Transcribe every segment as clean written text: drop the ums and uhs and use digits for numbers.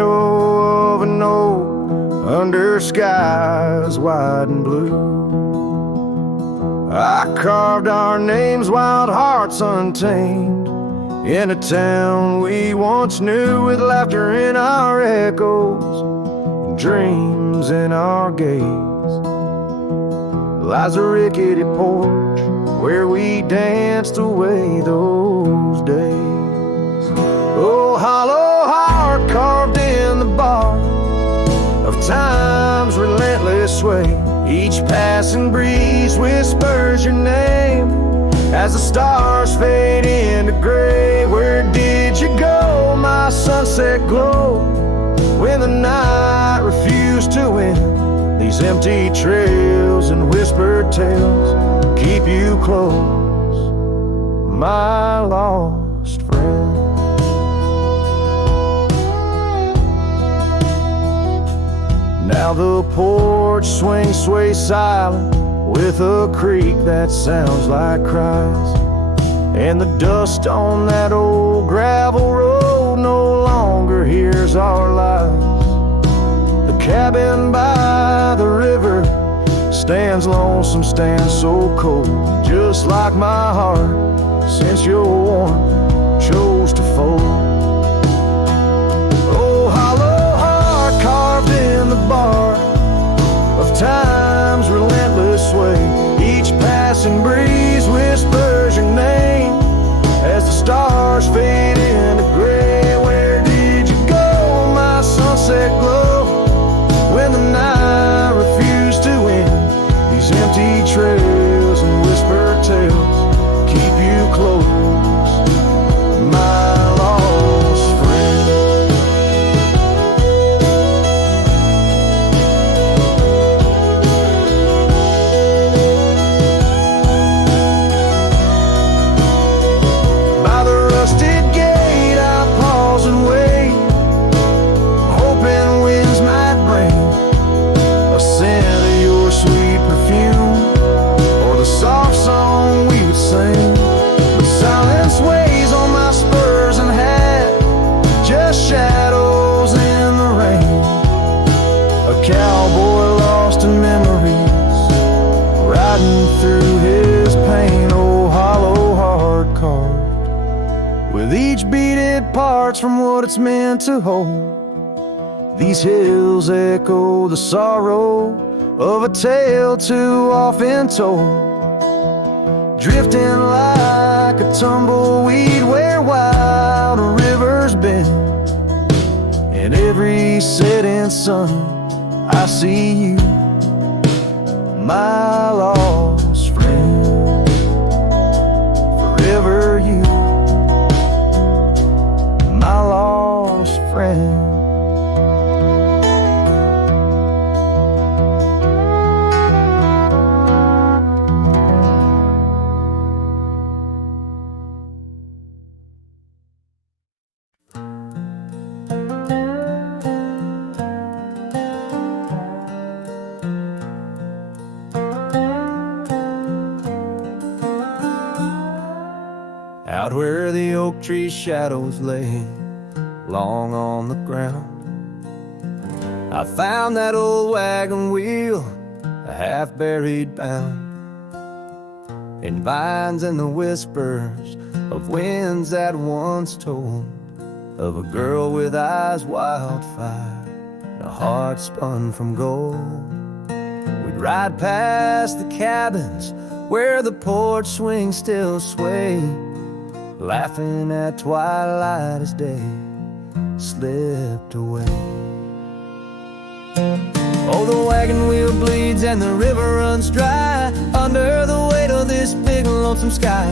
shadow of an oak under skies wide and blue. I carved our names, wild hearts untamed, in a town we once knew, with laughter in our echoes and dreams in our gaze. Lies a rickety porch where we danced away those days. Oh, hollow heart carved in the bark of time's relentless sway. Each passing breeze whispers your name as the stars fade into gray. Where did you go, my sunset glow, when the night refused to end? These empty trails and whispered tales keep you close, my lost friend. Now the porch swings sway silent with a creak that sounds like cries, and the dust on that old gravel road no longer hears our lies. The cabin by the river stands lonesome, stands so cold, just like my heart since your warmth chose to fold. Oh, hollow heart carved in the bark of time's relentless sway. Each passing breeze whispers your name as the stars fade into gray. Where did you go, my sunset glow, when the night refused to end? These empty trails and whispered tales keep you close, my lost friend. By the rusted gate I pause and wait, hoping winds might bring a scent of your sweet perfume, or the soft song we would sing. But silence weighs on my spurs and hat, just shadows in the rain. A cowboy lost in memories, riding through his pain. Oh, hollow heart carved with each beaded parts from what it's meant to hold. These hills echo the sorrow of a tale too often told, drifting like a tumbleweed where wild rivers bend. In every setting sun I see you, my lost friend. Forever you, my lost friend. Out where the oak tree shadows lay long on the ground, I found that old wagon wheel, a half-buried bound, in vines and the whispers of winds that once told of a girl with eyes wildfire and a heart spun from gold. We'd ride past the cabins where the porch swings still sway, laughing at twilight as day slipped away. Oh, the wagon wheel bleeds and the river runs dry under the weight of this big lonesome sky.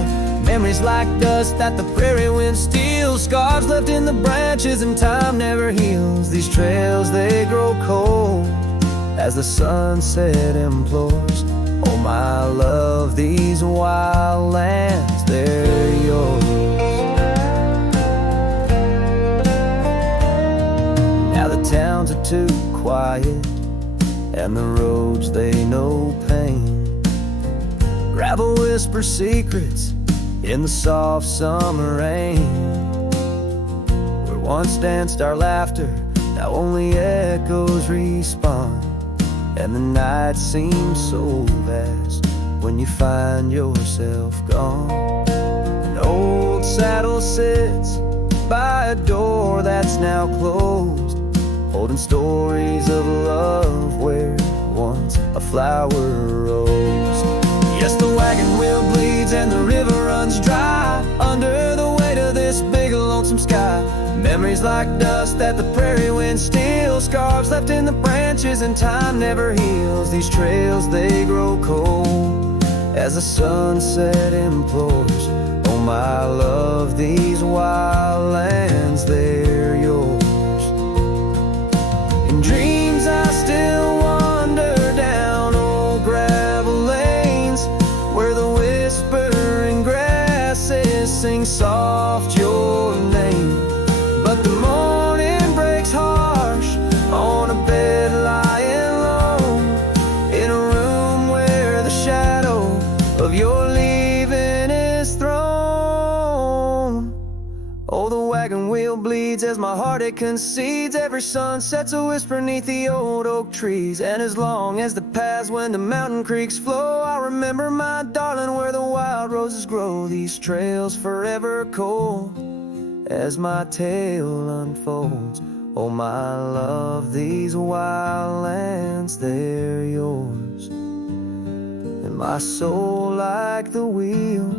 Memories like dust that the prairie wind steals, scars left in the branches and time never heals. These trails, they grow cold as the sunset implores. Oh, my love, these wild lands, they're yours. Now the towns are too quiet and the roads, they know pain. Gravel whispers secrets in the soft summer rain. Where once danced our laughter, Now only echoes respond, and the night seems so vast when you find yourself gone. An old saddle sits by a door that's now closed, holding stories of love where once a flower rose. Yes, the wagon wheel bleeds and the river runs dry under the weight of this big lonesome sky. Memories like dust that the prairie wind steals, scars left in the branches and time never heals. These trails, they grow cold as the sunset implores. Oh my love, these wild lands, they're yours. In dreams I still wander down old gravel lanes where the whispering grasses sing soft your name. But the morning breaks harsh on a bed lying low in a room where the shadow of your leaving is thrown. Oh, the wagon wheel bleeds as my heart it concedes. Every sunset's a whisper beneath the old oak trees. And as long as the paths when the mountain creeks flow, I'll remember my darling where the wild roses grow. These trails forever cold as my tale unfolds. Oh my love, these wild lands, they're yours. And my soul like the wheel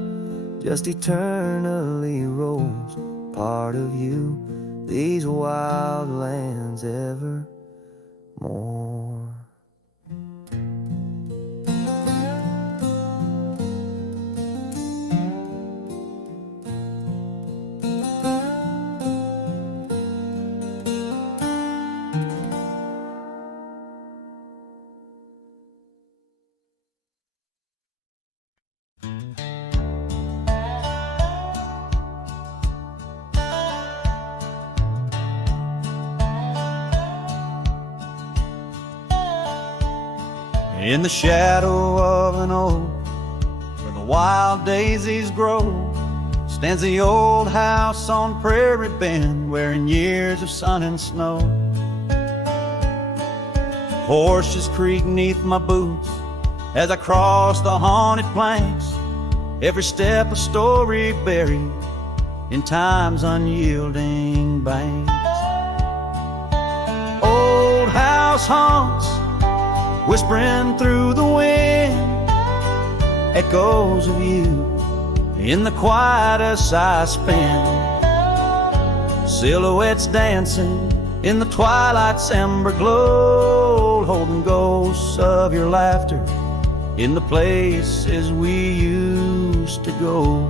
just eternally rolls, part of you, these wild lands evermore. In the shadow of an oak where the wild daisies grow stands the old house on Prairie Bend, wearing years of sun and snow. Horses creak neath my boots as I cross the haunted planks, every step a story buried in time's unyielding banks. Old house haunts whispering through the wind, echoes of you in the quiet as I spend. Silhouettes dancing in the twilight's ember glow, holding ghosts of your laughter in the places we used to go.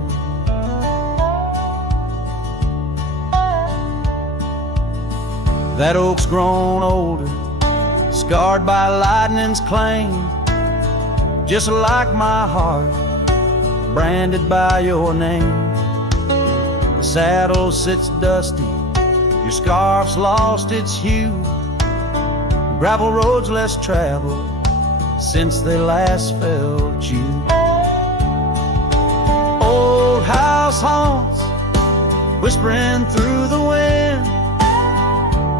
That oak's grown older, scarred by lightning's claim, just like my heart, branded by your name. The saddle sits dusty, your scarf's lost its hue, gravel roads less traveled since they last felt you. Old house haunts whispering through the wind,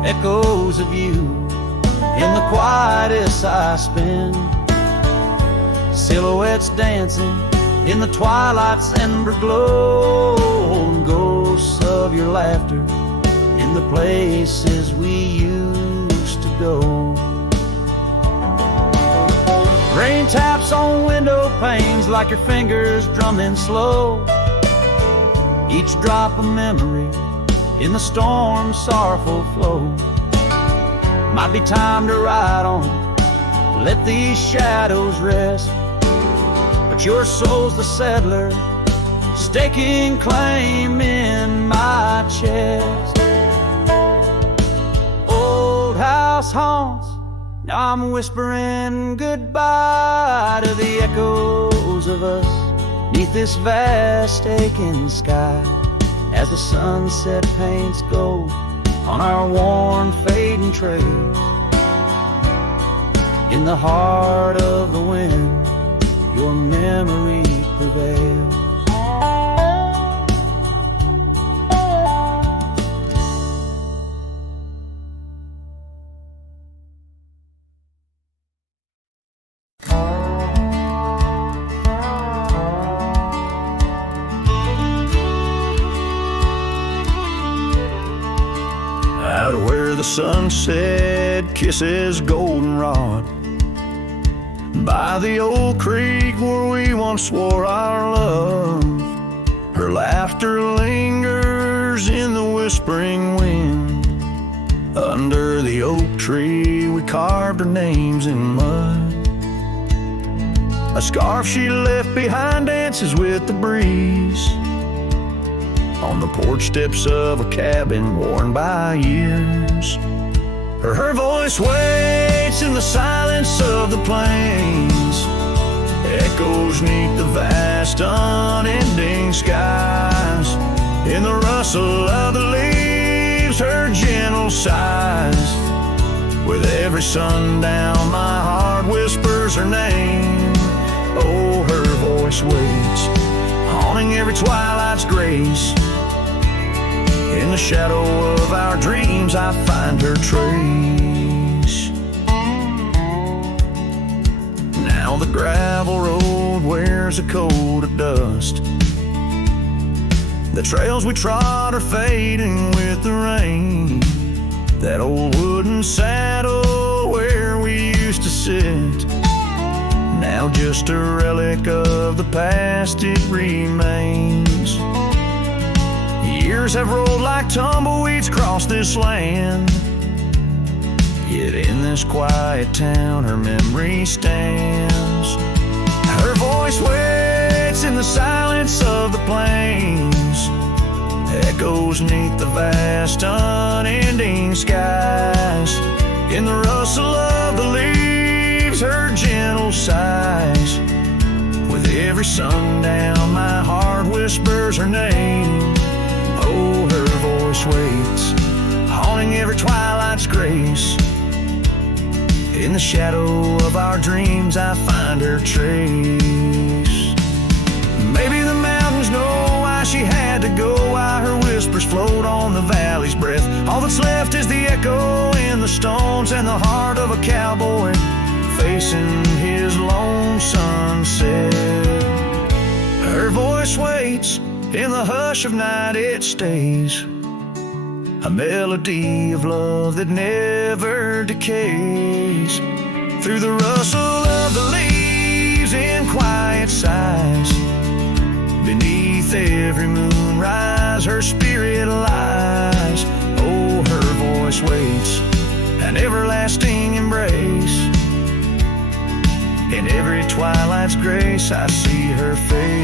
echoes of you in the quietest I spend. Silhouettes dancing in the twilight's ember glow, and ghosts of your laughter in the places we used to go. Rain taps on window panes like your fingers drumming slow, each drop a memory in the storm's sorrowful flow. Might be time to ride on, let these shadows rest, but your soul's the settler, staking claim in my chest. Old house haunts, now I'm whispering goodbye to the echoes of us neath this vast aching sky, as the sunset paints gold on our worn fading trails. In the heart of the wind, your memory prevails. sunset kisses goldenrod by the old creek where we once swore our love. Her laughter lingers in the whispering wind. Under the oak tree we carved our names in mud. A scarf she left behind dances with the breeze on the porch steps of a cabin worn by years. Her voice waits in the silence of the plains, echoes neath the vast unending skies. In the rustle of the leaves, her gentle sighs. With every sundown my heart whispers her name. Oh, her voice waits, haunting every twilight's grace. In the shadow of our dreams I find her trace. Now the gravel road wears a coat of dust. The trails we trod are fading with the rain. That old wooden saddle where we used to sit, now just a relic of the past it remains. Years have rolled like tumbleweeds across this land, yet in this quiet town her memory stands. Her voice waits in the silence of the plains, echoes neath the vast unending skies. In the rustle of the leaves, her gentle sighs. With every sundown my heart whispers her name. Oh, her voice waits, haunting every twilight's grace. In the shadow of our dreams I find her trace. Maybe the mountains know why she had to go, why her whispers float on the valley's breath. All that's left is the echo in the stones and the heart of a cowboy facing his lone sunset. Her voice waits, in the hush of night it stays, a melody of love that never decays. Through the rustle of the leaves in quiet sighs, beneath every moonrise her spirit lies. Oh, her voice waits, an everlasting embrace. In every twilight's grace I see her face.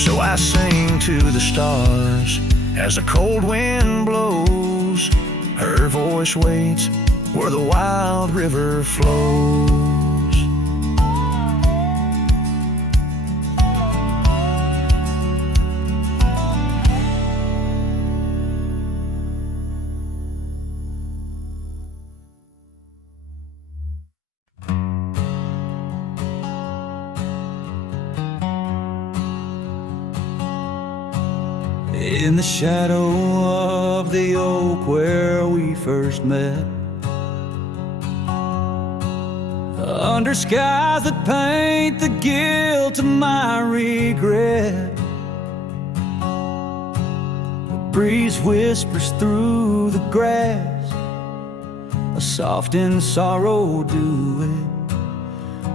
So I sing to the stars as the cold wind blows. Her voice waits where the wild river flows. In the shadow of the oak where we first met, under skies that paint the guilt of my regret, the breeze whispers through the grass, a soft and sorrow duet,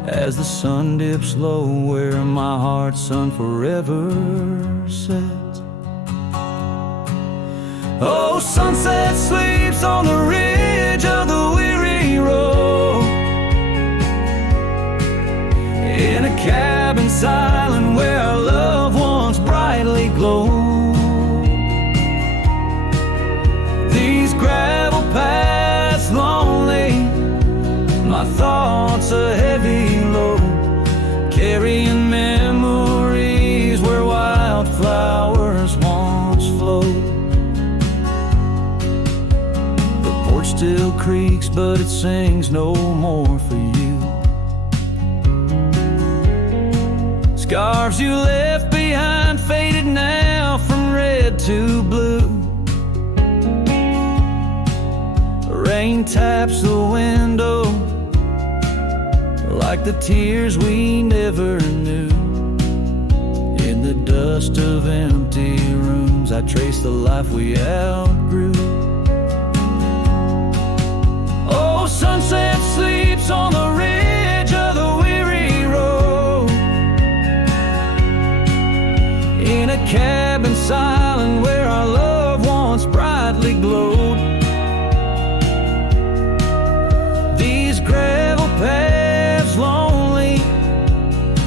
as the sun dips low where my heart's sun forever sets. Oh, sunset sleeps on the ridge of the weary road, in a cabin silent where our love once brightly glowed. These gravel paths lonely, my thoughts a heavy load, carrying memories where wildflowers once flowed. Still creaks, but it sings no more for you. Scarves you left behind faded now from red to blue. Rain taps the window like the tears we never knew, in the dust of empty rooms. homes, I trace the life we outgrew. Oh, sunset sleeps on the ridge of the weary road, in a cabin silent where our love once brightly glowed. These gravel paths lonely,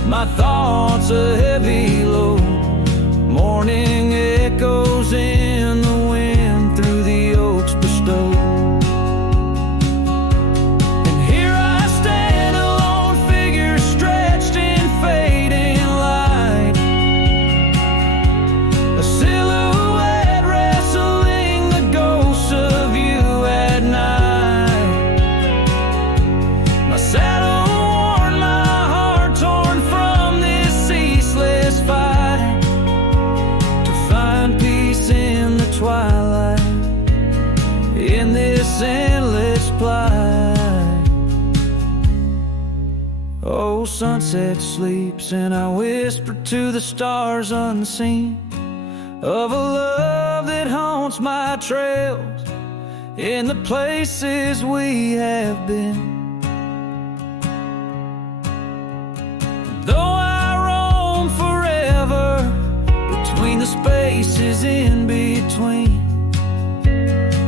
my thoughts a heavy load. Morning echoes in the wind through the oaks bestow. And here I stand, a lone figure stretched in fading light, a silhouette wrestling the ghosts of you at night. My saddle worn, my heart torn from this ceaseless fight, to find peace in the twilight, in this endless plight. Oh, sunset sleeps and I whisper to the stars unseen of a love that haunts my trails in the places we have been. Though I roam forever between the spaces in between,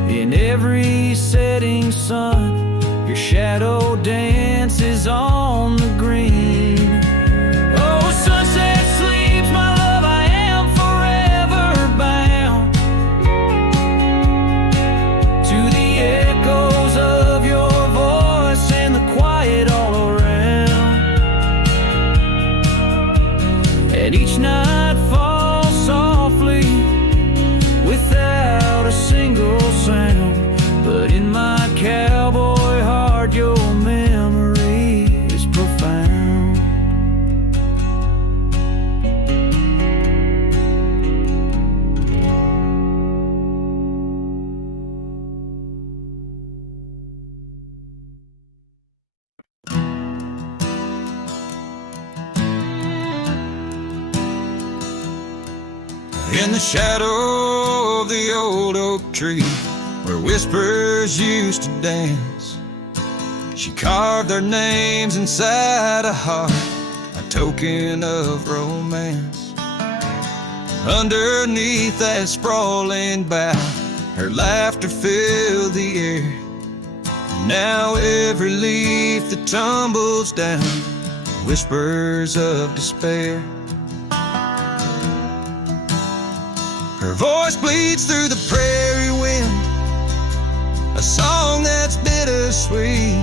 in every setting sun, your shadow dances on the green. Oh, sunset sleeps, my love, I am forever bound to the echoes of your voice and the quiet all around. And each night falls softly without a single sound, but in my cowboy heart your memory is profound. In the shadow of the old oak tree, where whispers used to dance, she carved their names inside a heart, a token of romance. Underneath that sprawling bough, her laughter filled the air. Now every leaf that tumbles down whispers of despair. Her voice bleeds through the prairie wind, a song that's bittersweet.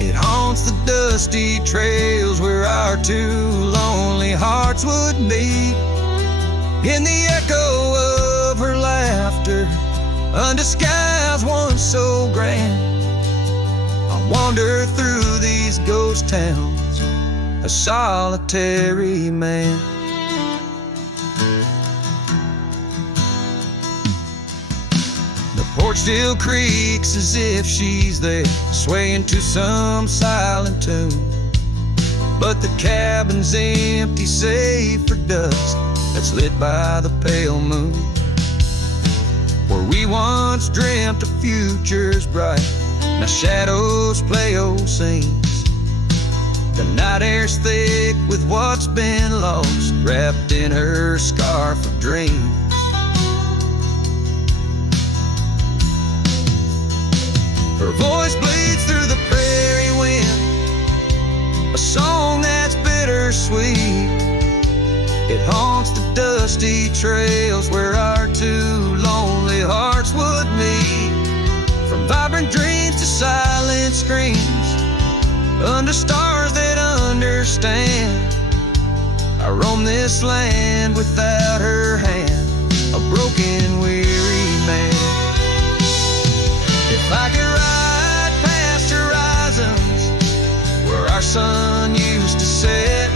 It haunts the dusty trails where our two lonely hearts would meet. In the echo of her laughter, under skies once so grand, I wander through these ghost towns, a solitary man. Porch still creaks as if she's there, swaying to some silent tune. But the cabin's empty save for dust that's lit by the pale moon. Where we once dreamt of futures bright, now shadows play old scenes. The night air's thick with what's been lost, wrapped in her scarf of dreams. Her voice bleeds through the prairie wind, a song that's bittersweet. It haunts the dusty trails where our two lonely hearts would meet. From vibrant dreams to silent screams, under stars that understand, I roam this land without her hand, a broken, weary man. If I could ride past horizons where our sun used to set,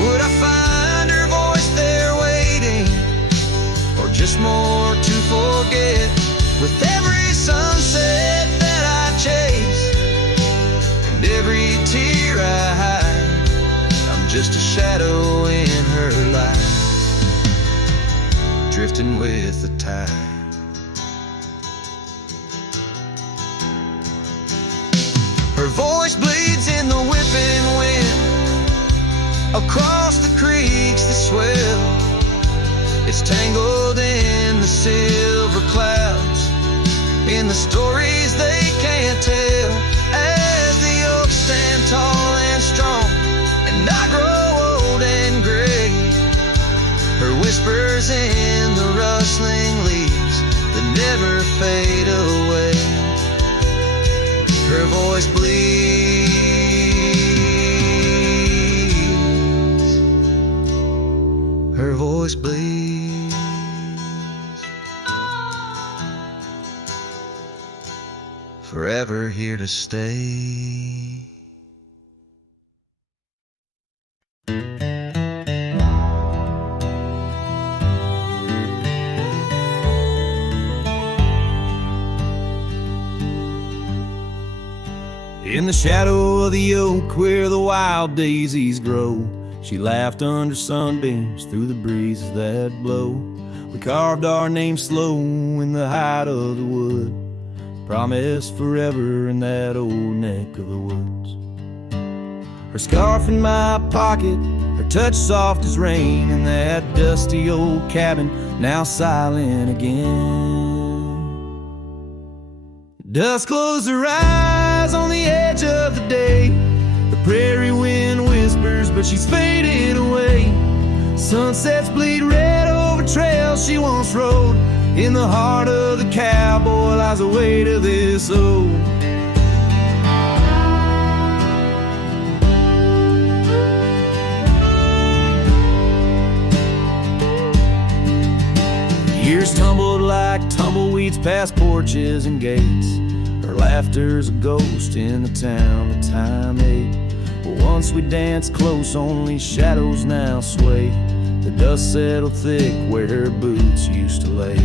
would I find her voice there waiting, or just more to forget? With every sunset that I chase and every tear I hide, I'm just a shadow in her life, drifting with the tide. Her voice bleeds in the whipping wind across the creeks that swell. It's tangled in the silver clouds, in the stories they can't tell. As the oaks stand tall and strong, and I grow old and gray, her whispers in the rustling leaves that never fade away. Her voice bleeds. Her voice bleeds. Forever here to stay. In the shadow of the oak where the wild daisies grow, she laughed under sunbeams through the breezes that blow. We carved our names slow in the height of the wood, promised forever in that old neck of the woods. Her scarf in my pocket, her touch soft as rain, in that dusty old cabin now silent again. Dusk closed her eyes on the edge of the day. The prairie wind whispers, but she's faded away. Sunsets bleed red over trails she once rode. In the heart of the cowboy lies the weight of this old. Years tumbled like tumbleweeds past porches and gates. Her laughter's a ghost in the town that time ate. But once we danced close, only shadows now sway. The dust settled thick where her boots used to lay.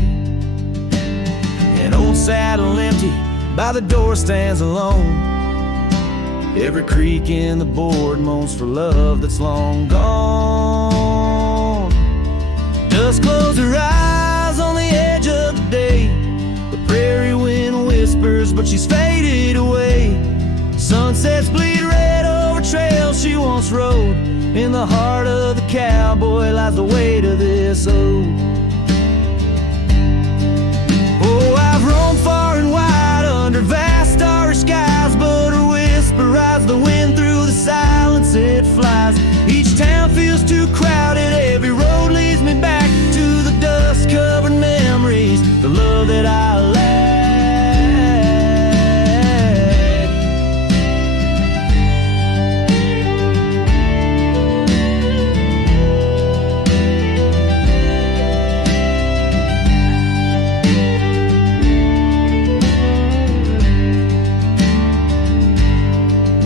An old saddle empty by the door stands alone. Every creak in the board moans for love that's long gone. Dust closed her eyes on the edge of the day. The prairie wind whispers, but she's faded away. Sunsets bleed red over trails she once rode. In the heart of the cowboy lies the weight of this old. Oh, I've roamed far and wide under vast starry skies, but her whisper rides the wind through the silence it flies. Each town feels too crowded, every road leads me back to the dust-covered memories, the love that I lack.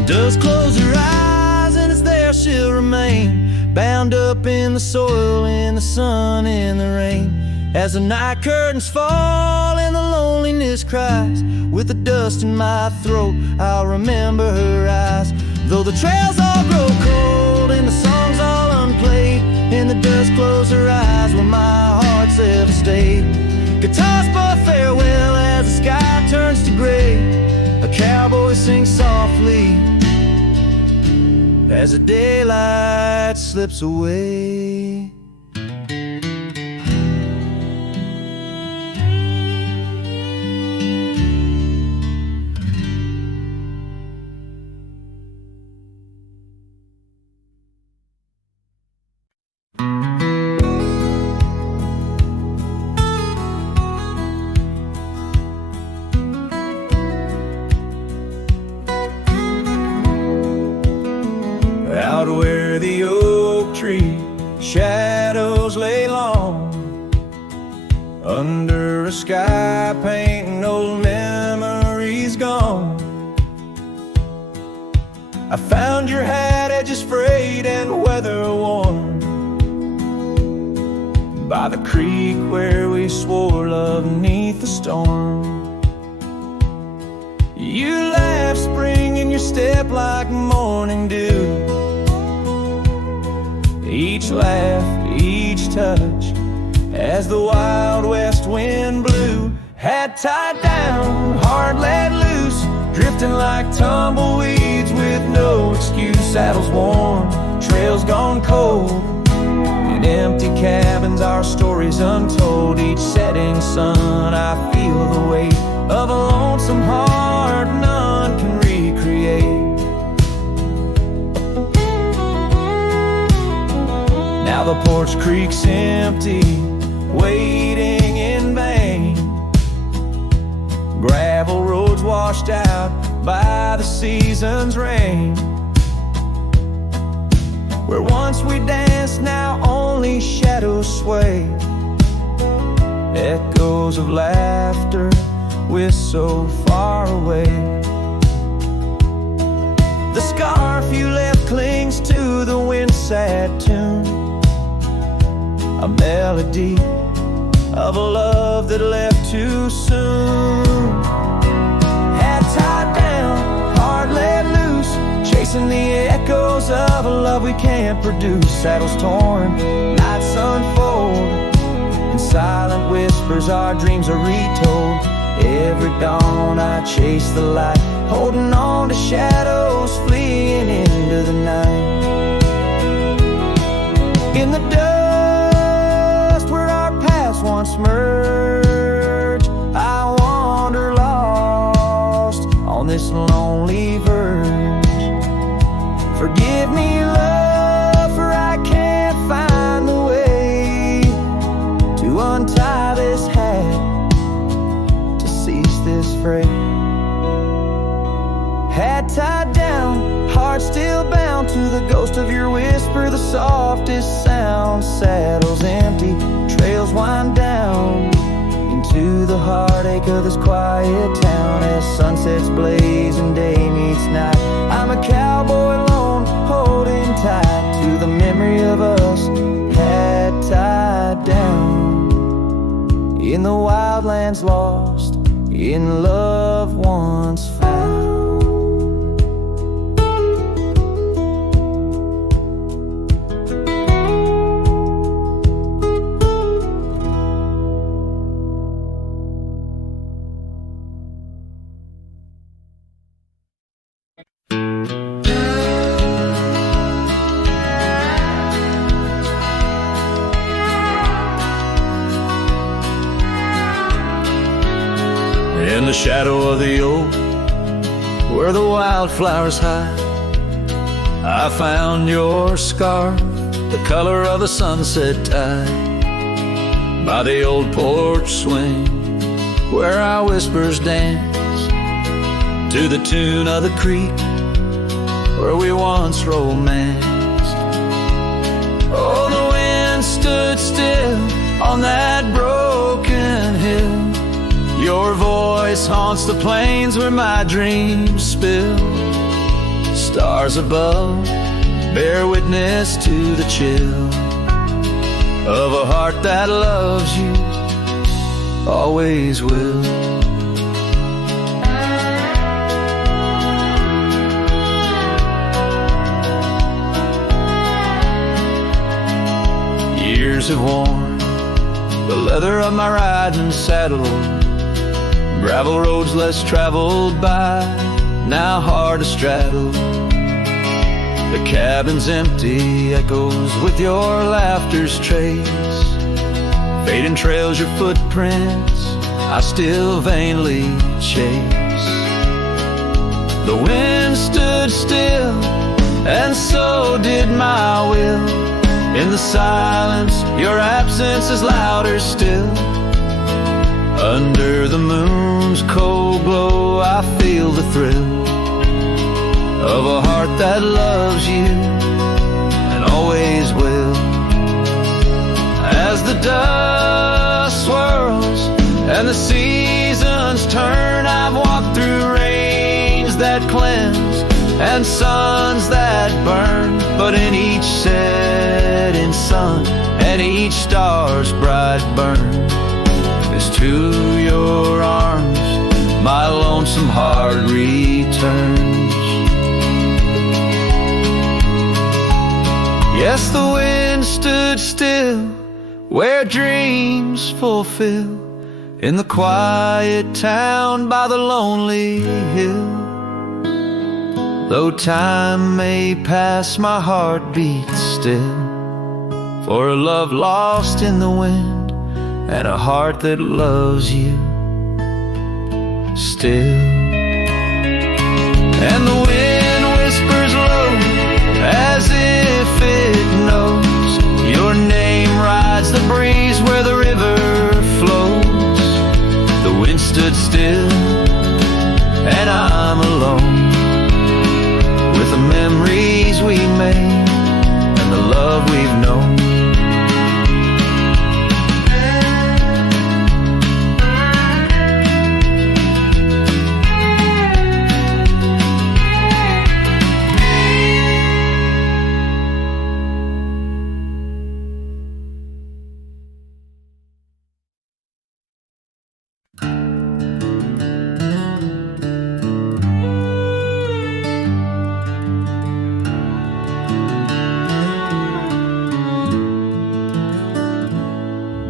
Dust close her eyes and it's there she'll remain, bound up in the soil, in the sun, in the rain. As the night curtains fall and the loneliness cries, with the dust in my throat I'll remember her eyes. Though the trails all grow cold and the songs all unplayed, and the dust close her eyes when my heart's ever stayed. Guitars but farewell as the sky turns to gray. A cowboy sings softly as the daylight slips away. Out where the oak tree shadows lay long, under a sky painting old memories gone. I found your hat, edges frayed and weather worn, by the creek where we swore love beneath the storm. You laughed spring in your step like morning dew. Each laugh, each touch as the Wild West wind blew. Hat tied down, heart let loose, drifting like tumbleweeds with no excuse. Saddles worn, trails gone cold, in empty cabins our stories untold. Each setting sun I feel the weight of a lonesome heart none can recreate. Now the porch creak's empty, waiting in vain. Gravel roads washed out by the season's rain. Where once we danced, now only shadows sway. Echoes of laughter, we're so far away. The scarf you left clings to the wind's sad tune, a melody of a love that left too soon. Hat tied down, heart let loose, chasing the echoes of a love we can't produce. Saddles torn, nights unfold, in silent whispers our dreams are retold. Every dawn I chase the light, holding on to shadows, fleeing into the night. In the dust where our paths once merged, I wander lost on this lonely verge. Forgive me, love, for I can't find the way to untie this hat, to cease this fray. Hat tied down, heart still bound to the ghost of your whisper, the softest sound. Saddles empty, trails wind down into the heartache of this quiet town. As sunsets blaze and day meets night, I'm a cowboy alone, holding tight to the memory of us. Hat tied down in the wildlands, lost in love once found. In the shadow of the oak, where the wildflowers hide, I found your scarf, the color of the sunset tide. By the old porch swing, where our whispers dance, to the tune of the creek, where we once romanced. Oh, the wind stood still on that broken hill. Your voice haunts the plains where my dreams spill. Stars above bear witness to the chill of a heart that loves you, always will. Years have worn the leather of my riding saddle, gravel roads less traveled by, now hard to straddle. The cabin's empty, echoes with your laughter's trace. Fading trails, your footprints, I still vainly chase. The wind stood still, and so did my will. In the silence, your absence is louder still. Under the moon's cold glow, I feel the thrill of a heart that loves you and always will. As the dust swirls and the seasons turn, I've walked through rains that cleanse and suns that burn, but in each setting sun and each star's bright burn, to your arms my lonesome heart returns. Yes, the wind stood still where dreams fulfill, in the quiet town by the lonely hill. Though time may pass, my heart beats still, for a love lost in the wind and a heart that loves you still. And the wind whispers low as if it knows your name rides the breeze where the river flows. The wind stood still and I'm alone with the memories we made and the love we've known.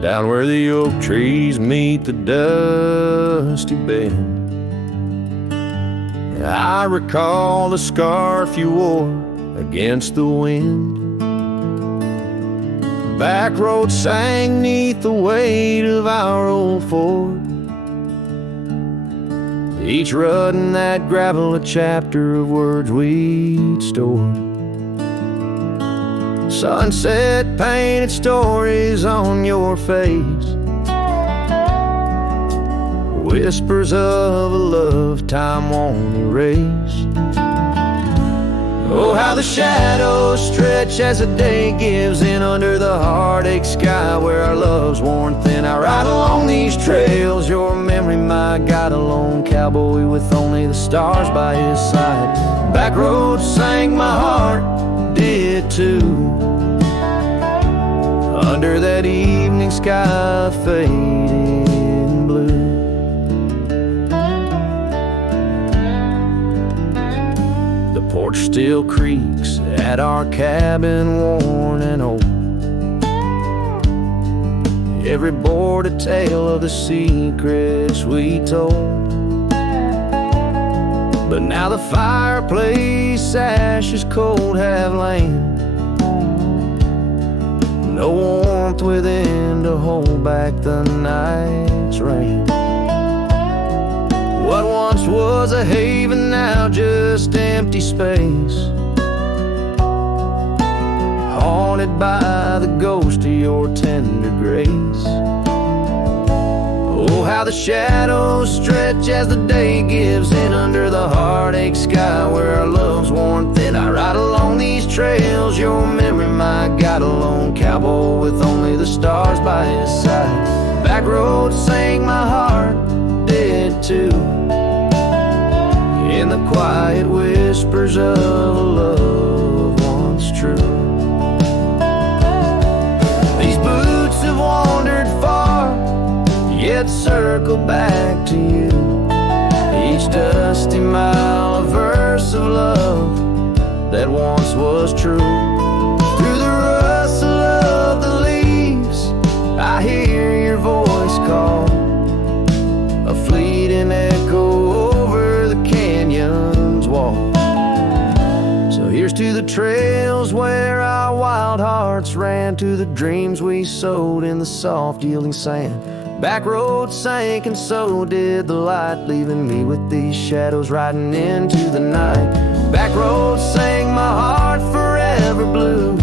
Down where the oak trees meet the dusty bend, I recall the scarf you wore against the wind. Back road sang 'neath the weight of our old Ford, each rut in that gravel a chapter of words we'd stored. Sunset painted stories on your face, whispers of a love time won't erase. Oh, how the shadows stretch as the day gives in under the heartache sky where our love's worn thin. I ride along these trails, your memory my guide, a lone cowboy with only the stars by his side. Back roads sang my heart, did too, under that evening sky fading blue. The porch still creaks at our cabin, worn and old, every board a tale of the secrets we told. But now the fireplace ashes cold have lain, no warmth within to hold back the night's rain. What once was a haven now just empty space, haunted by the ghost of your tender grace. Oh, how the shadows stretch as the day gives in under the heartache sky where our love's worn thin. I ride along these trails, your memory my guide, a lone cowboy with only the stars by his side. Back roads sang my heart, did too, in the quiet whispers of a love once true. These boots have wandered far, yet circle back to you. Each dusty mile a verse of love that once was true. Through the rustle of the leaves I hear your voice call, a fleeting echo over the canyon's wall. So here's to the trails where our wild hearts ran, to the dreams we sowed in the soft yielding sand. Back roads sank and so did the light, leaving me with these shadows riding into the night. Back roads sang my heart forever blue,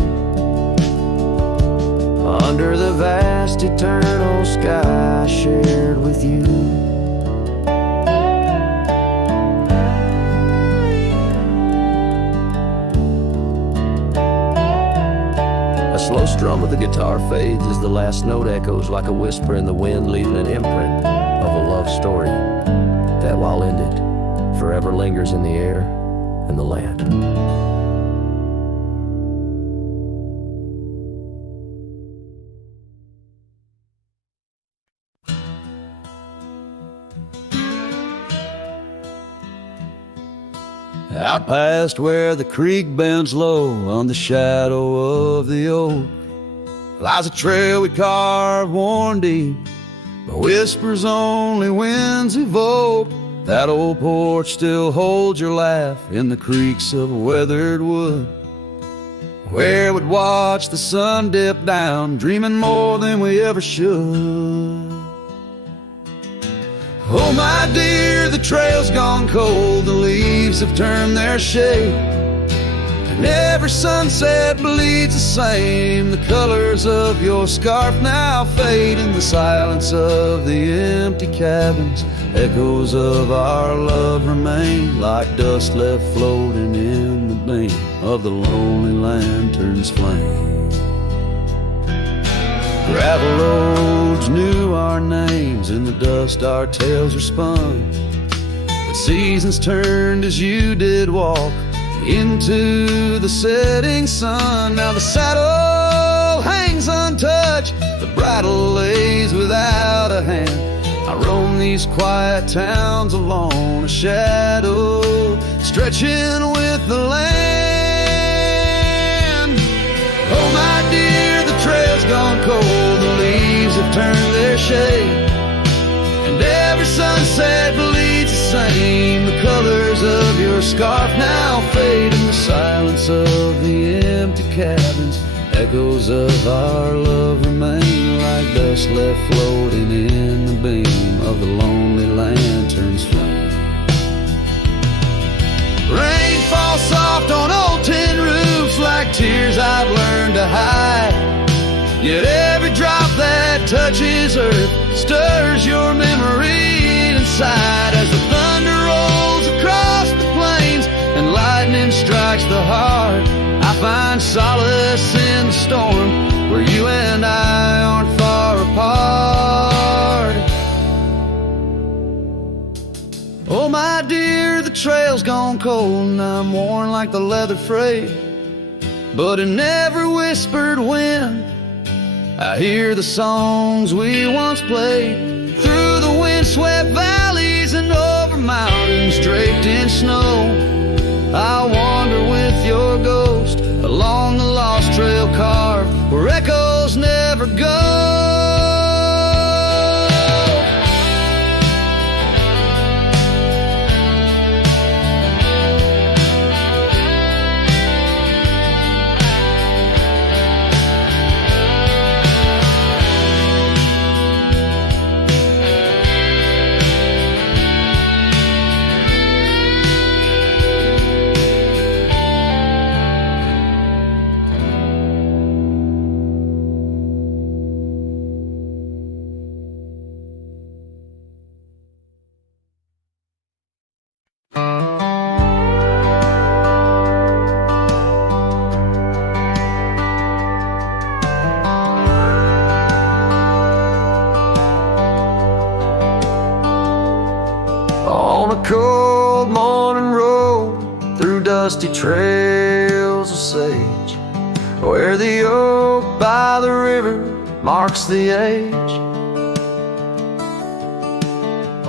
under the vast eternal sky I shared with you. A slow strum of the guitar fades as the last note echoes like a whisper in the wind, leaving an imprint of a love story that, while ended, forever lingers in the air and the land. Out past where the creek bends low on the shadow of the oak, lies a trail we carved worn deep, but whispers only winds evoke. That old porch still holds your laugh in the creaks of weathered wood, where we'd watch the sun dip down, dreaming more than we ever should. Oh my dear, the trail's gone cold, the leaves have turned their shade, and every sunset bleeds the same. The colors of your scarf now fade in the silence of the empty cabins. Echoes of our love remain like dust left floating in the beam of the lonely lantern's flame. Gravel roads knew our names, in the dust our tales are spun, but seasons turned as you did walk into the setting sun. Now the saddle hangs untouched, the bridle lays without a hand. I roam these quiet towns alone, a shadow stretching with the land. Oh my dear, the trail's gone cold, the leaves have turned their shade, and every sunset bleeds the same. The colors of your scarf now fade in the silence of the empty cabins. Echoes of our love remain like dust left floating in the beam of the lonely lantern's flame. Rain falls soft on old tin roofs like tears I've learned to hide, yet every drop that touches earth stirs your memory inside. As the thunder rolls across the plains and lightning strikes the heart, I find solace in the storm where you and I aren't far apart. Oh my dear, the trail's gone cold and I'm worn like the leather freight, but in every whispered wind I hear the songs we once played. Through the windswept valleys and over mountains draped in snow, I'll wander with your ghost along the lost trail carved where echoes never go. On a cold morning road through dusty trails of sage, where the oak by the river marks the age.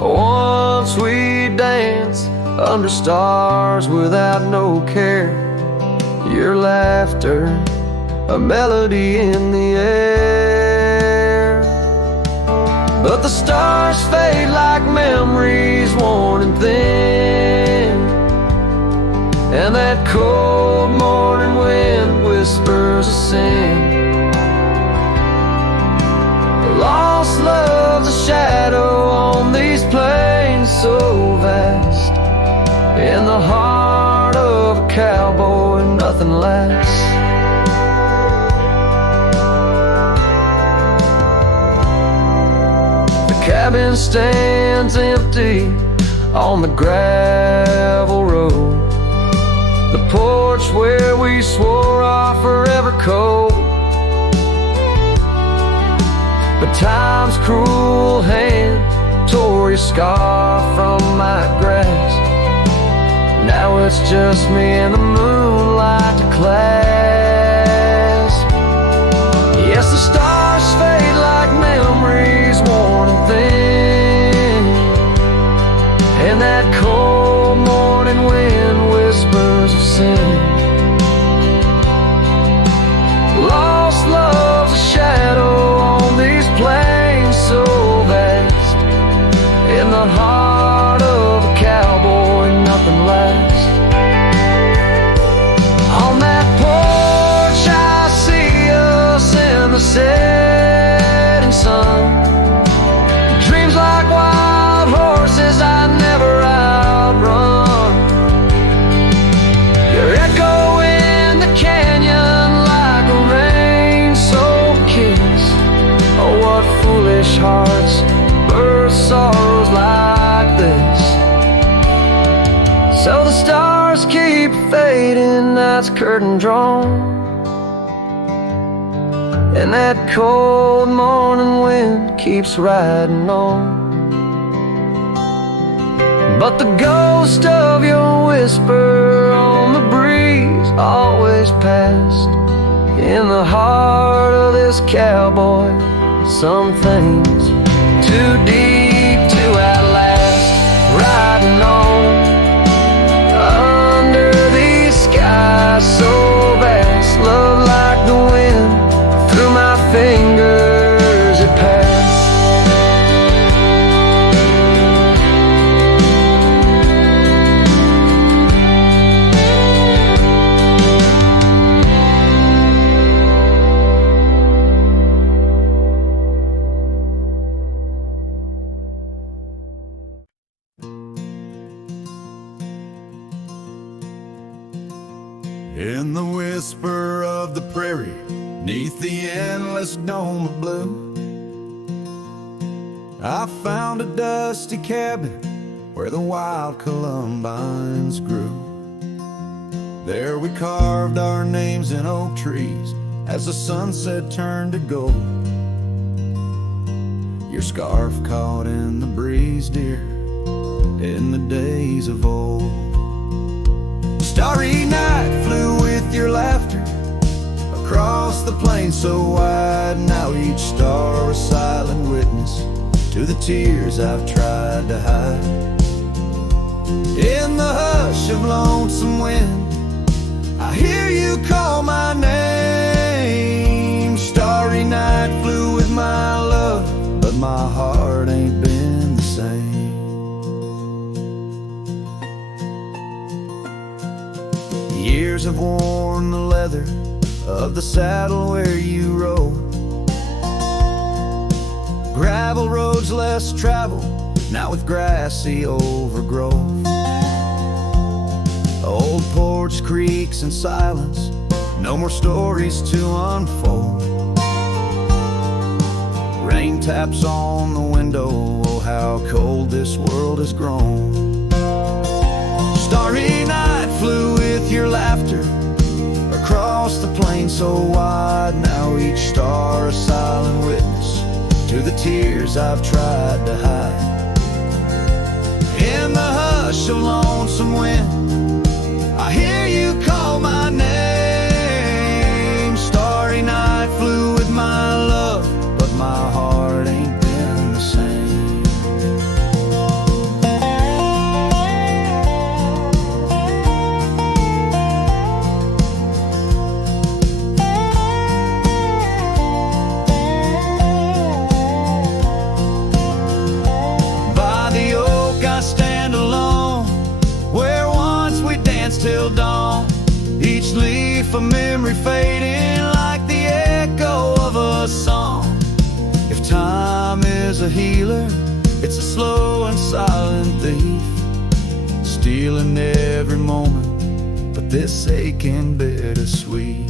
Once we danced under stars without no care, your laughter a melody in the air. But the stars fade like memories worn and thin, and that cold morning wind whispers a sin. Lost love's a shadow on these plains so vast, in the heart of a cowboy nothing lasts. Cabin stands empty on the gravel road, the porch where we swore our forever code. But time's cruel hand tore your scar from my grasp. Now it's just me and the moonlight to clasp. Yes, the stars fade like memories worn and thin, and that cold morning wind whispers of sin. Lost love's a shadow heart of a cowboy, nothing lasts. On that porch I see us in the setting sun. Dreams like wild horses I never outrun. Your echo in the canyon like a rain-soaked kiss. Oh, what foolish hearts birth sorrows like this. So the stars keep fading, night's curtain drawn, and that cold morning wind keeps riding on. But the ghost of your whisper on the breeze always passed. In the heart of this cowboy, some things too deep to outlast. Riding on under these skies so vast, love like the wind through my fingers it passed. In the whisper of the prairie, neath the endless dome of blue, I found a dusty cabin where the wild columbines grew. There we carved our names in oak trees as the sunset turned to gold. Your scarf caught in the breeze, dear, in the days of old. Starry night flew with your laughter across the plain so wide. Now each star a silent witness to the tears I've tried to hide. In the hush of lonesome wind, I hear you call my name. Starry night flew with my love, but my heart ain't been the same. Years have worn the leather of the saddle where you rode. Gravel roads less traveled, now with grassy overgrowth. Old porch creaks in silence, no more stories to unfold. Rain taps on the window, oh how cold this world has grown. Starry night flew with your laughter across the plain so wide. Now each star a silent witness to the tears I've tried to hide. In the hush of lonesome wind, I hear you call my name. Starry night flew with my love, but my heart ain't been the same. Till dawn, each leaf a memory fading like the echo of a song. If time is a healer, it's a slow and silent thief, stealing every moment, but this aching bittersweet.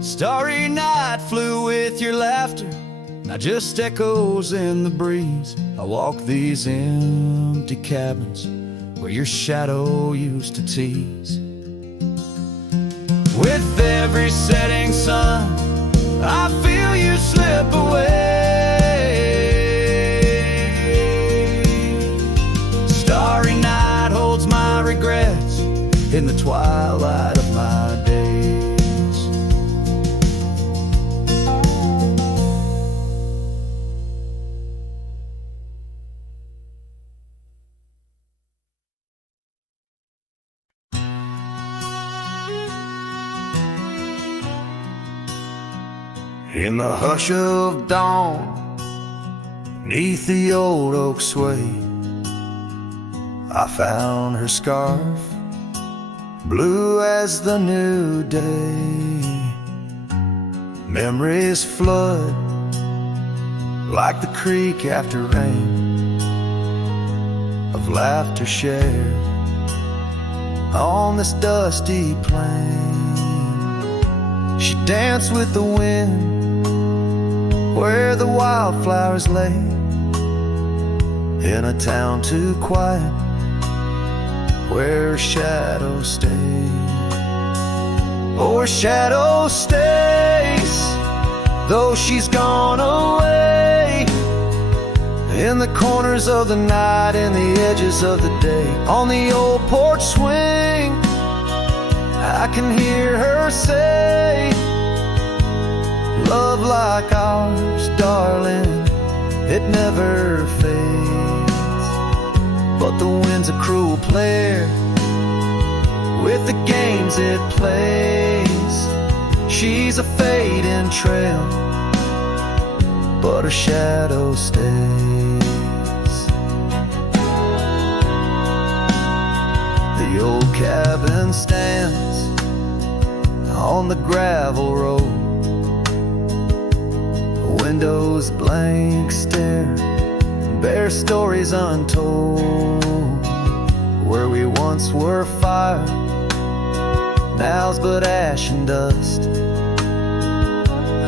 Starry night flew with your laughter, now just echoes in the breeze. I walk these empty cabins where your shadow used to tease. With every setting sun, I feel you slip away. Starry night holds my regrets in the twilight of my days. In the hush of dawn, 'Neath the old oak sway, I found her scarf, blue as the new day. Memories flood like the creek after rain, of laughter shared on this dusty plain. She danced with the wind where the wildflowers lay, in a town too quiet where her shadow stays. Oh, her shadow stays, though she's gone away, in the corners of the night, in the edges of the day. On the old porch swing, I can hear her say, love like ours, darling, it never fades. But the wind's a cruel player with the games it plays. She's a fading trail, but her shadow stays. The old cabin stands on the gravel road, windows blank stare, bare stories untold. Where we once were fire, now's but ash and dust.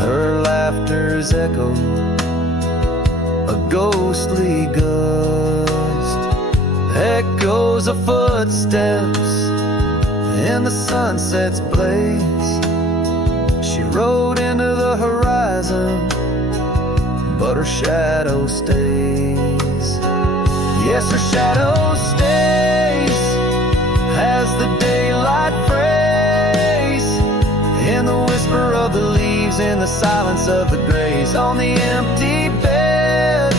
Her laughter's echo, a ghostly gust, echoes of footsteps in the sunset's blaze. She rode into the horizon, but her shadow stays. Yes, her shadow stays as the daylight frays, in the whisper of the leaves, in the silence of the grays. On the empty bed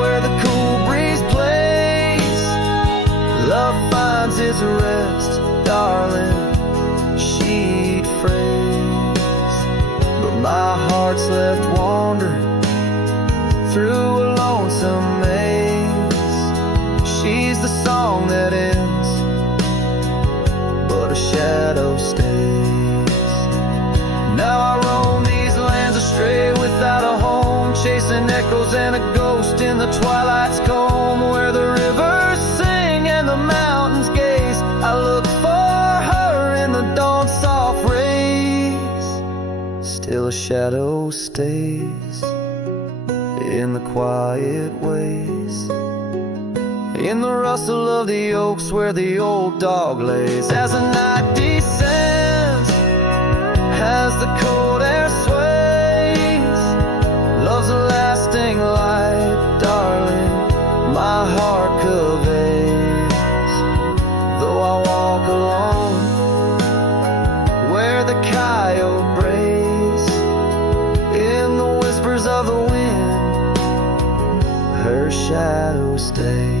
where the cool breeze plays, love finds its rest, darling, she'd phrase. But my heart's left wandering through a lonesome maze. She's the song that ends, but a shadow stays. Now I roam these lands astray without a home, chasing echoes and a ghost in the twilight's comb, where the rivers sing and the mountains gaze. I look for her in the dawn's soft rays. Still a shadow stays in the quiet ways, in the rustle of the oaks where the old dog lays. As the night descends, as the cold air sways, love's a lasting light, darling, my heart conveys. Though I walk alone where the coyote brays, in the whispers of the wind, her shadow stays.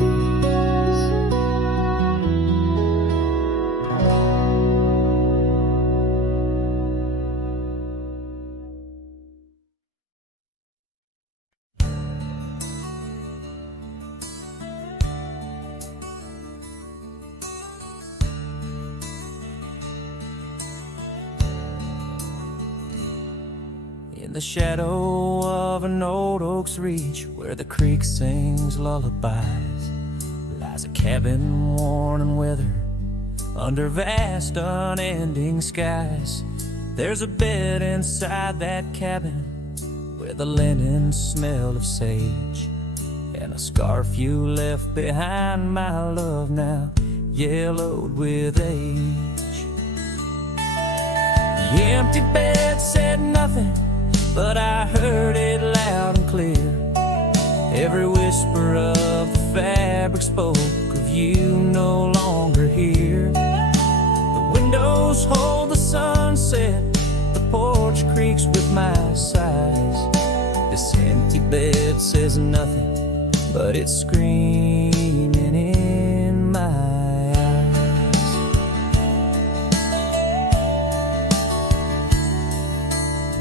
In the shadow of an old oak's reach, where the creek sings lullabies, lies a cabin worn and weathered under vast unending skies. There's a bed inside that cabin with a linen smell of sage, and a scarf you left behind, my love, now yellowed with age. The empty bed said nothing, but I heard it loud and clear. Every whisper of the fabric spoke of you no longer here. The windows hold the sunset, the porch creaks with my sighs. This empty bed says nothing, but it's screaming in my eyes.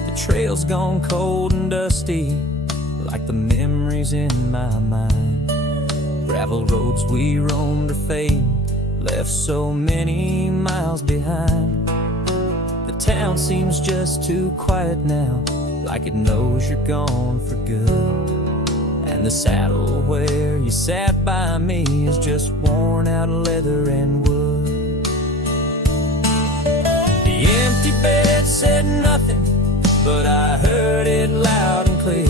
The trail's gone cold and dusty, like the memories in my mind. Gravel roads we roamed are fading, left so many miles behind. The town seems just too quiet now, like it knows you're gone for good. And the saddle where you sat by me is just worn out leather and wood. The empty bed said nothing, but I heard it loud and clear.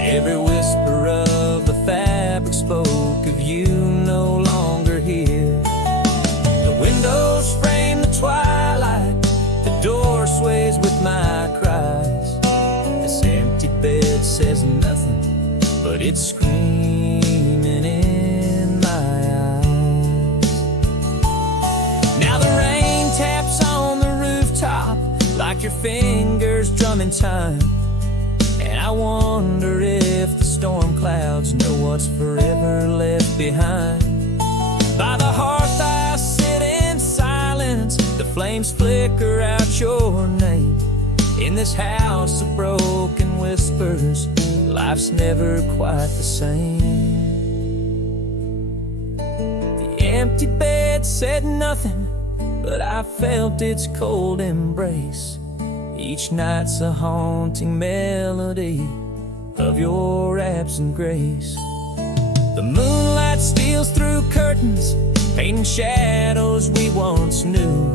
Every whisper of the fabric spoke of you no longer here. The windows frame the twilight, the door sways with my cries. This empty bed says nothing, but it's screaming in my eyes. Now the rain taps on the rooftop like your fingers drumming time. And I wonder if the storm clouds know what's forever left behind. By the hearth I sit in silence, the flames flicker out your name. In this house of broken whispers, life's never quite the same. The empty bed said nothing, but I felt its cold embrace. Each night's a haunting melody of your absent grace. The moonlight steals through curtains, painting shadows we once knew.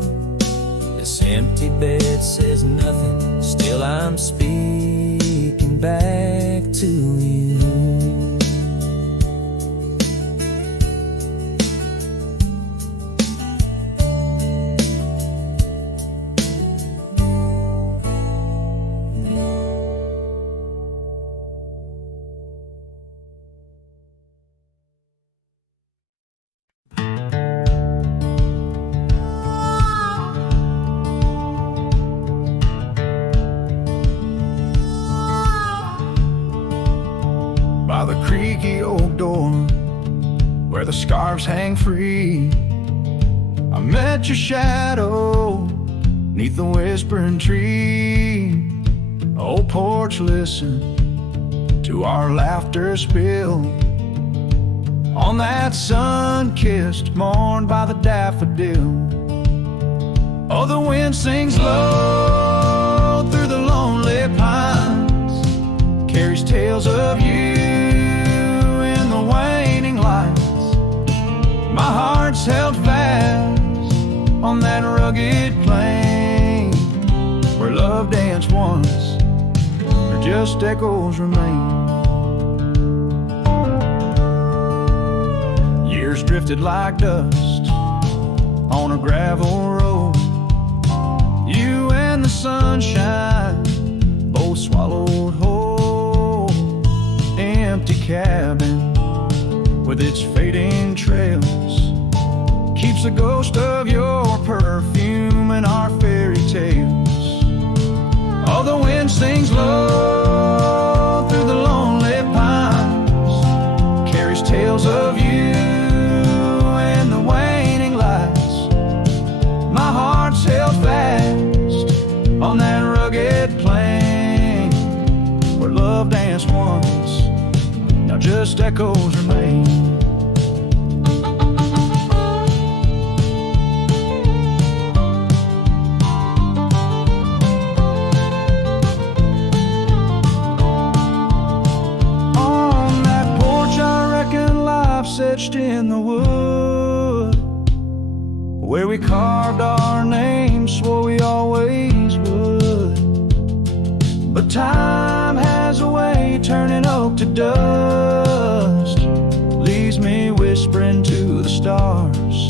This empty bed says nothing, still I'm speaking back to you. By the creaky oak door, where the scarves hang free, I met your shadow neath the whispering tree. Old porch, listen to our laughter spill on that sun-kissed morn by the daffodil. Oh, the wind sings low through the lonely pines, carries tales of you in the waning lights. My heart's held fast on that rugged plain where love danced once, or just echoes remain. Years drifted like dust on a gravel road. You and the sunshine both swallowed whole. Empty cabin with its fading trails keeps the ghost of your perfume and our fairy tales. Oh, the wind sings low through the lonely pines, carries tales of you in the waning lights. My heart's held fast on that rugged plain where love danced once, now just echoes remain. Etched in the wood, where we carved our names, swore we always would. But time has a way turning oak to dust, leaves me whispering to the stars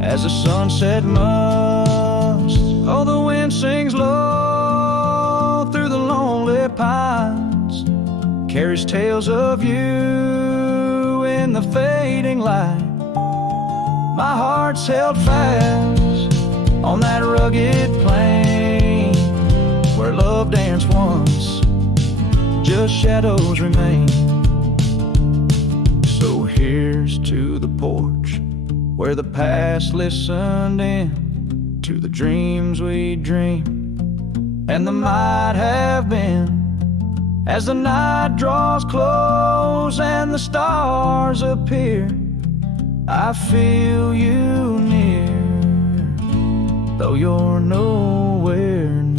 as the sunset must. Oh, the wind sings low through the lonely pines, carries tales of you in the fading light. My heart's held fast on that rugged plain where love danced once, just shadows remain. So here's to the porch where the past listened in to the dreams we dreamed and the might have been. As the night draws close and the stars appear, I feel you near, though you're nowhere near.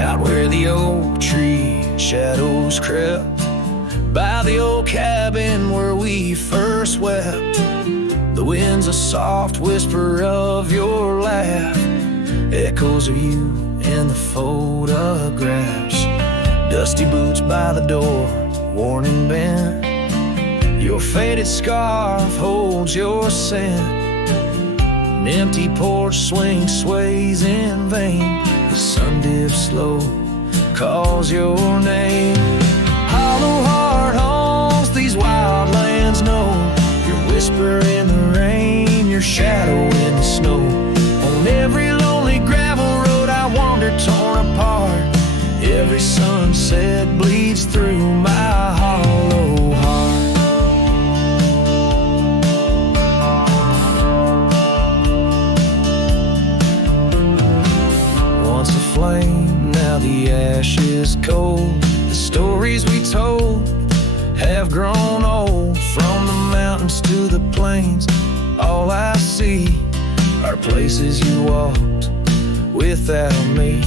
Out where the oak tree shadows crept, by the old cabin where we first wept, the wind's a soft whisper of your laugh, echoes of you in the photographs. Dusty boots by the door, worn and bent, your faded scarf holds your scent. An empty porch swing sways in vain, the sun dips slow, calls your name. Hollow heart haunts these wild lands know, your whisper in the rain, your shadow in the snow. On every lonely gravel road I wander torn apart, every sunset bleeds through my hollow heart. Once a flame, now the ash is cold. The stories we told have grown old. From the mountains to the plains, all I see are places you walked without me.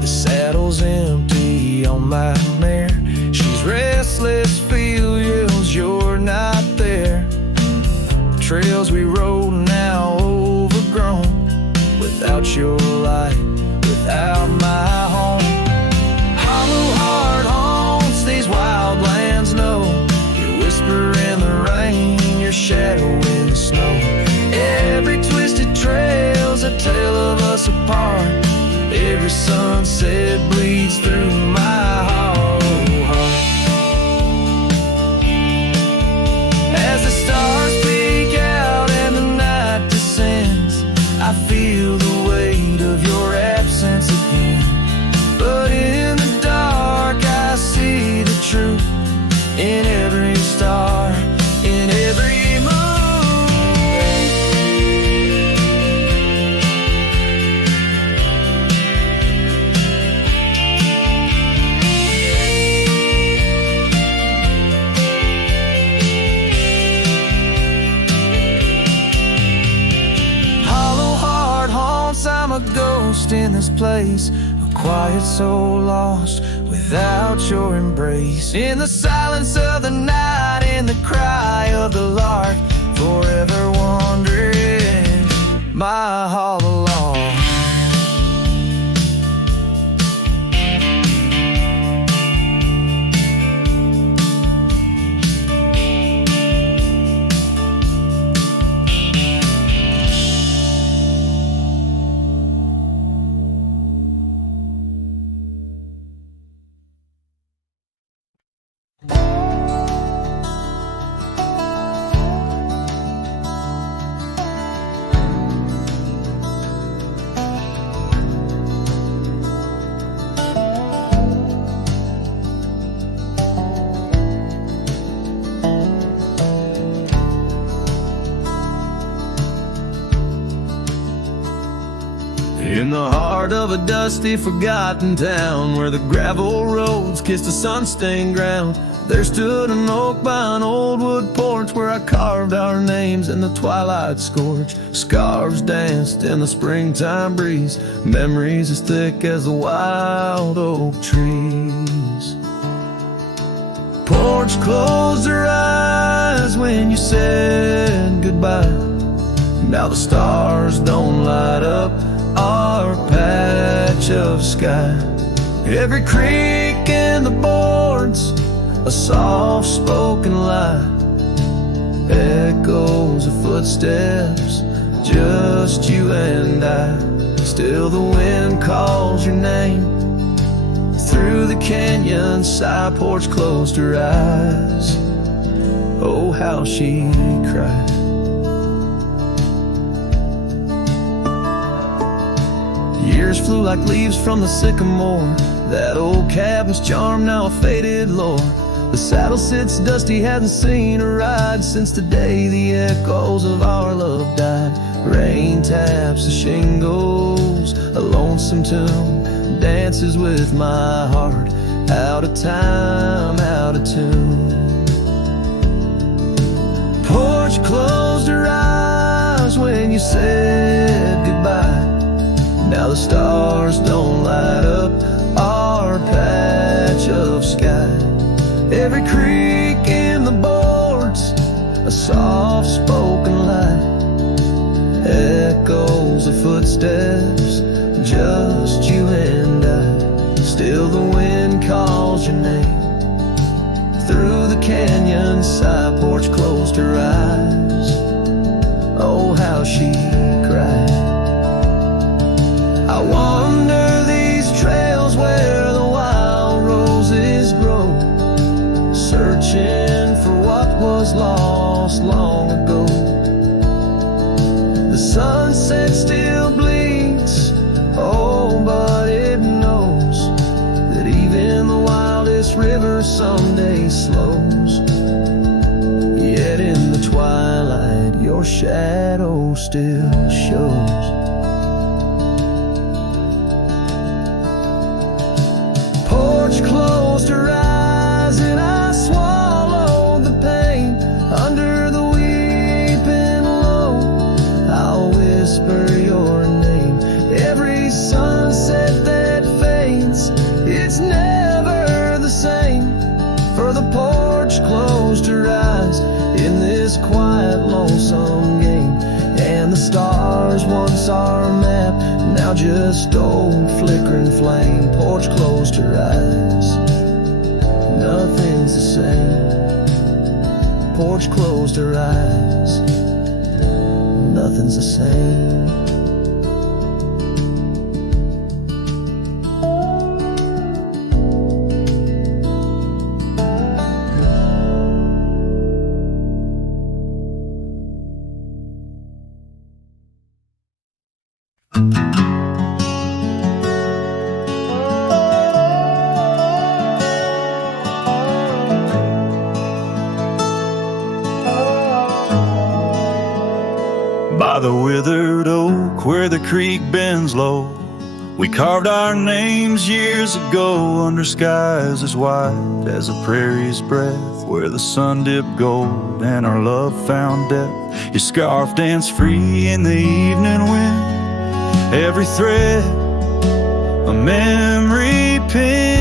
The saddle's empty on my mare, she's restless, feels you're not there. The trails we rode now overgrown, without your light, without my home. Hollow heart haunts these wild lands know, your whisper in the rain, your shadow in the snow. Every twisted trail's a tale of us apart, every sunset bleeds through my hollow heart. As the stars peek out and the night descends, I feel the weight of your absence again. But in the dark I see the truth in every star, in every moon. Hollow heart haunts, I'm a ghost in this place, a quiet soul lost without your embrace. In the silence of the night, in the cry of the lark, forever wandering my hollow log. In the heart of a dusty, forgotten town, where the gravel roads kissed the sun-stained ground, there stood an oak by an old wood porch, where I carved our names in the twilight scorch. Scarves danced in the springtime breeze, memories as thick as the wild oak trees. Porch closed her eyes when you said goodbye. Now the stars don't light up our patch of sky. Every creak in the boards, a soft-spoken lie, echoes of footsteps, just you and I. Still the wind calls your name through the canyon side porch, closed her eyes. Oh, how she cried. years flew like leaves from the sycamore. That old cabin's charm, now a faded lore. The saddle sits dusty, hasn't seen a ride since the day the echoes of our love died. Rain taps the shingles, a lonesome tune dances with my heart. Out of time, out of tune. Porch closed her eyes when you said goodbye. Now the stars don't light up our patch of sky. Every creak in the boards, a soft-spoken lie. Echoes of footsteps, just you and I. Still the wind calls your name. Through the canyon side, porch closed her eyes. Oh, how she cried. I wander these trails where the wild roses grow, searching for what was lost long ago. The sunset still bleeds, oh, but it knows that even the wildest river someday slows. Yet in the twilight, your shadow still shows. Porch closed her eyes and I swallowed the pain. Under the weeping low, I'll whisper your name. Every sunset that fades, it's never the same. For the porch closed her eyes in this quiet, lonesome game. And the stars, once our map, now just old flickering flame. Porch closed her eyes, nothing's the same. Porch closed her eyes, nothing's the same. By the withered oak where the creek bends low, we carved our names years ago under skies as wide as a prairie's breath, where the sun dipped gold and our love found depth. Your scarf danced free in the evening wind, every thread a memory pinned.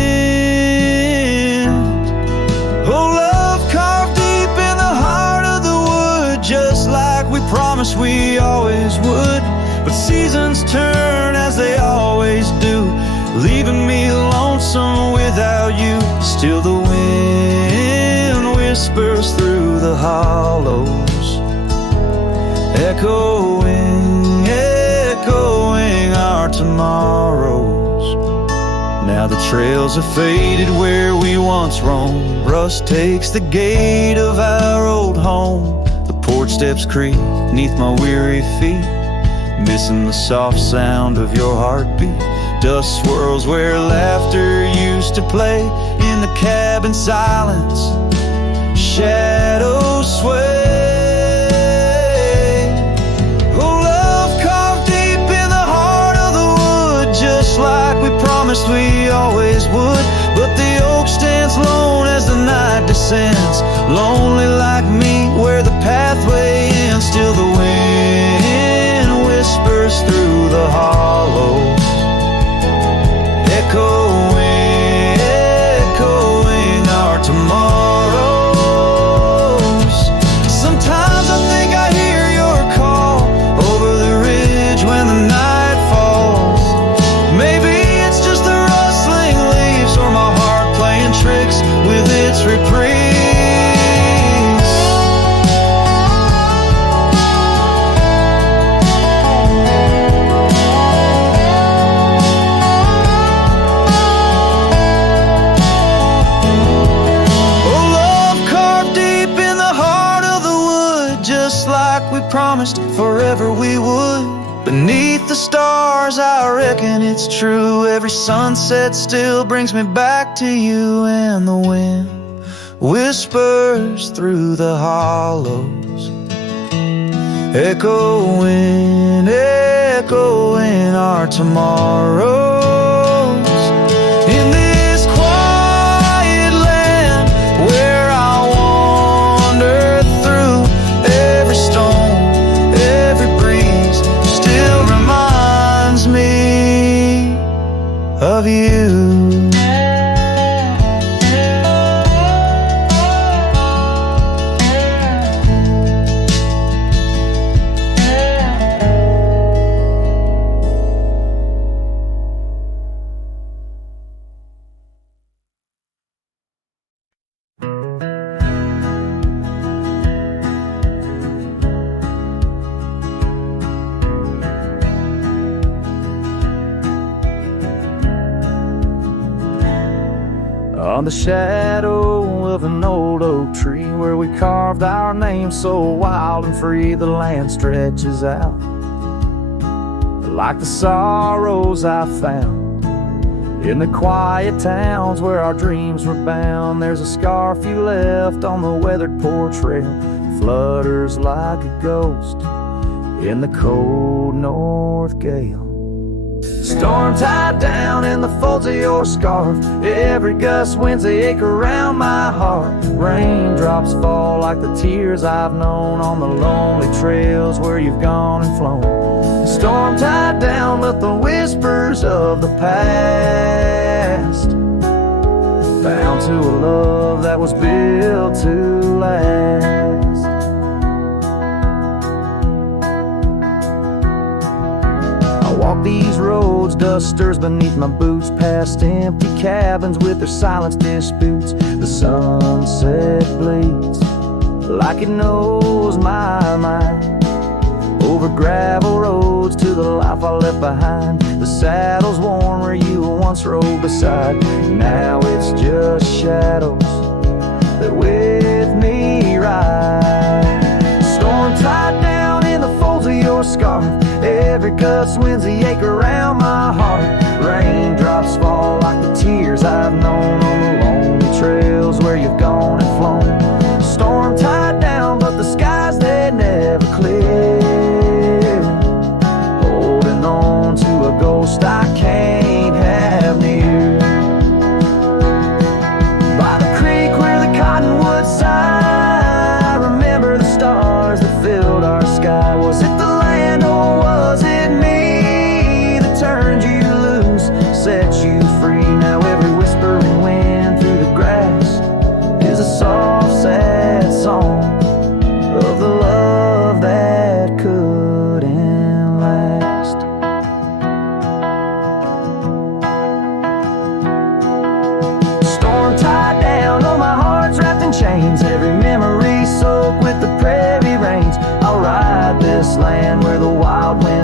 Oh, love carved deep in the heart of the wood, just like we promised we always would. But seasons turn as they always do, leaving me lonesome without you. Still the wind whispers through the hollows, echoing, echoing our tomorrows. Now the trails have faded where we once roamed. Rust takes the gate of our old home. The porch steps creak neath my weary feet, missing the soft sound of your heartbeat. Dust swirls where laughter used to play. In the cabin silence, shadows sway. Oh, love carved deep in the heart of the wood, just like we promised we always would. But the oak stands lone as the night descends, lonely like me where the pathway ends. Still the wind whispers through the hollows, echoing, echoing our tomorrows. Sometimes I think I hear your call over the ridge when the night falls. Maybe it's just the rustling leaves or my heart playing tricks with its reprise. it's true. Every sunset still brings me back to you, and the wind whispers through the hollows, echoing, echoing our tomorrows. In this quiet land where I wander through, every stone, every breeze still reminds me of you. On the shadow of an old oak tree where we carved our name so wild and free, the land stretches out like the sorrows I found in the quiet towns where our dreams were bound. There's a scarf you left on the weathered porch rail, flutters like a ghost in the cold north gale. Storm tied down in the folds of your scarf, every gust winds they ache around my heart. Raindrops fall like the tears I've known on the lonely trails where you've gone and flown. Storm tied down but the whispers of the past, bound to a love that was built to last. Walk these roads, dust stirs beneath my boots, past empty cabins with their silence disputes. The sunset bleeds like it knows my mind, over gravel roads to the life I left behind. The saddle's worn where you once rode beside, now it's just shadows that with me ride. Storm tied down in the folds of your scarf, every gust winds the ache around my heart. Raindrops fall like the tears I've known on the lonely trails where you've gone and flown. Storm tied down but the skies they never clear, holding on to a ghost I can't have near. By the creek where the cottonwoods sigh, I remember the stars that filled our sky. Was it the land or was it me that turned you loose, set you free? Now every whispering wind through the grass is a soft, sad song of the love that couldn't last. Storm tied down, oh my heart's wrapped in chains, every memory soaked with the prairie rains. I'll ride this land where the wild wind